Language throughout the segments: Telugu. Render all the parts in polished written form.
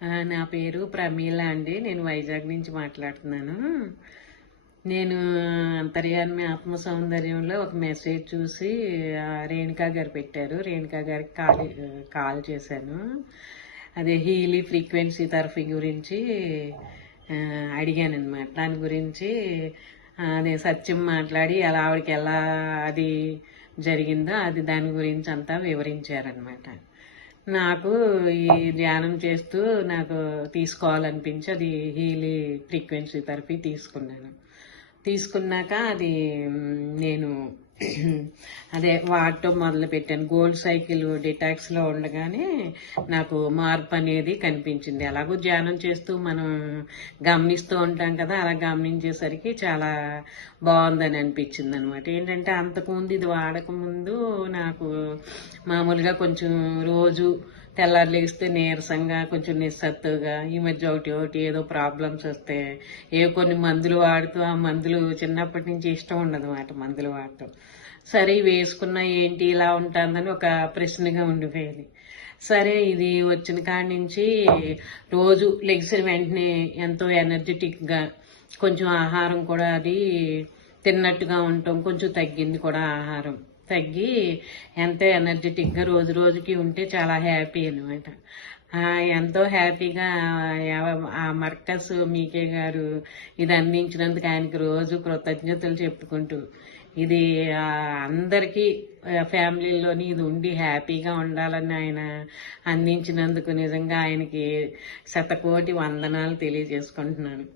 నా పేరు ప్రమీల అండి. నేను వైజాగ్ నుంచి మాట్లాడుతున్నాను. నేను అంతర్యామి ఆత్మ సౌందర్యంలో ఒక మెసేజ్ చూసి రేణుకా గారు పెట్టారు. రేణుకా గారికి కాల్ చేశాను. అదే హీలీ ఫ్రీక్వెన్సీ థెరపీ గురించి అడిగాను అనమాట. దాని గురించి అదే సత్యం మాట్లాడి ఆవిడకి ఎలా అది జరిగిందో దాని గురించి అంతా వివరించారనమాట. నాకు ఈ ధ్యానం చేస్తూ నాకు తీసుకోవాలనిపించి అది హీలీ ఫ్రీక్వెన్సీ థెరపీ తీసుకున్నాక అది నేను అదే వాడటం మొదలు పెట్టాను. గోల్డ్ సైకిల్ డిటాక్స్లో ఉండగానే నాకు మార్పు అనేది కనిపించింది. ఎలాగో ధ్యానం చేస్తూ మనం గమనిస్తూ ఉంటాం కదా, అలా గమనించేసరికి చాలా బాగుందని అనిపించింది అనమాట. ఏంటంటే అంతకుముందు ఇది వాడకముందు నాకు మామూలుగా కొంచెం రోజు తెల్లారు లేస్తే నీరసంగా కొంచెం నిస్సత్తుగా, ఈ మధ్య ఒకటి ఏదో ప్రాబ్లమ్స్ వస్తే కొన్ని మందులు వాడుతూ ఆ మందులు చిన్నప్పటి నుంచి ఇష్టం ఉండదు అన్నమాట మందులు వాడటం. సరే వేసుకున్నా ఏంటి ఇలా ఉంటుందని ఒక ప్రశ్నగా ఉండిపోయేది. సరే ఇది వచ్చిన కాడి నుంచి రోజు లెగిసిన వెంటనే ఎంతో ఎనర్జెటిక్గా కొంచెం ఆహారం కూడా అది తిన్నట్టుగా ఉండటం కొంచెం తగ్గింది కూడా. ఆహారం తగ్గి ఎంతో ఎనర్జెటిక్గా రోజు రోజుకి ఉంటే చాలా హ్యాపీ అనమాట. ఎంతో హ్యాపీగా ఆ మర్కస్ మీకే గారు ఇది అందించినందుకు ఆయనకి రోజు కృతజ్ఞతలు చెప్పుకుంటూ ఇది అందరికీ ఫ్యామిలీలోని ఇది ఉండి హ్యాపీగా ఉండాలని ఆయన అందించినందుకు నిజంగా ఆయనకి శతకోటి వందనాలు తెలియజేసుకుంటున్నాను.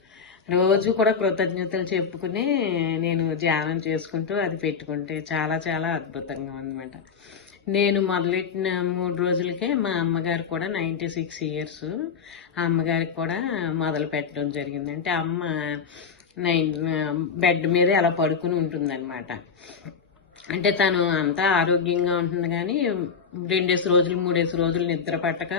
రోజు కూడా కృతజ్ఞతలు చెప్పుకుని నేను ధ్యానం చేసుకుంటూ అది పెట్టుకుంటే చాలా చాలా అద్భుతంగా ఉందన్నమాట. నేను మొదలెట్టిన 3 రోజులకే మా అమ్మగారు కూడా 96 years, ఆ అమ్మగారికి కూడా మొదలు పెట్టడం జరిగింది. అంటే అమ్మ బెడ్ మీదే అలా పడుకుని ఉంటుందన్నమాట. అంటే తను అంతా ఆరోగ్యంగా ఉంటుంది కానీ 2 రోజులు 3 రోజులు నిద్ర పట్టక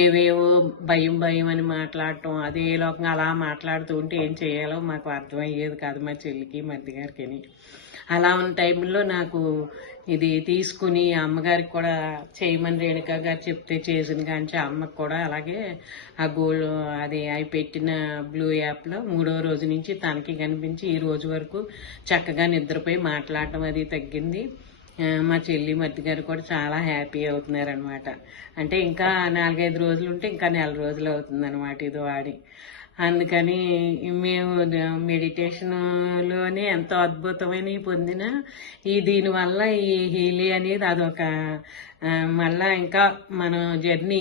ఏవేవో భయం అని మాట్లాడటం, అదే లోకంగా అలా మాట్లాడుతూ ఉంటే ఏం చేయాలో మాకు అర్థమయ్యేది కాదు, మా చెల్లికి మధ్య గారికి. అలా ఉన్న టైంలో నాకు ఇది తీసుకుని అమ్మగారికి కూడా చేయమని రేణుకా గారు చెప్తే చేసిన కానీ అమ్మకు కూడా అలాగే ఆ గోల్డ్ అవి పెట్టిన బ్లూ యాప్లో 3వ రోజు నుంచి తనకి కనిపించి ఈ రోజు వరకు చక్కగా నిద్రపోయి మాట్లాడటం అది తగ్గింది. మా చెల్లి మధ్య గారు కూడా చాలా హ్యాపీ అవుతున్నారనమాట. అంటే ఇంకా 4-5 రోజులు ఉంటే ఇంకా 1 రోజులు అవుతుంది అనమాట ఇది వాడి. అందుకని మేము మెడిటేషన్లోనే ఎంతో అద్భుతమైనవి పొందిన దీనివల్ల ఈ హీలీ అనేది అదొక మళ్ళా ఇంకా మన జర్నీ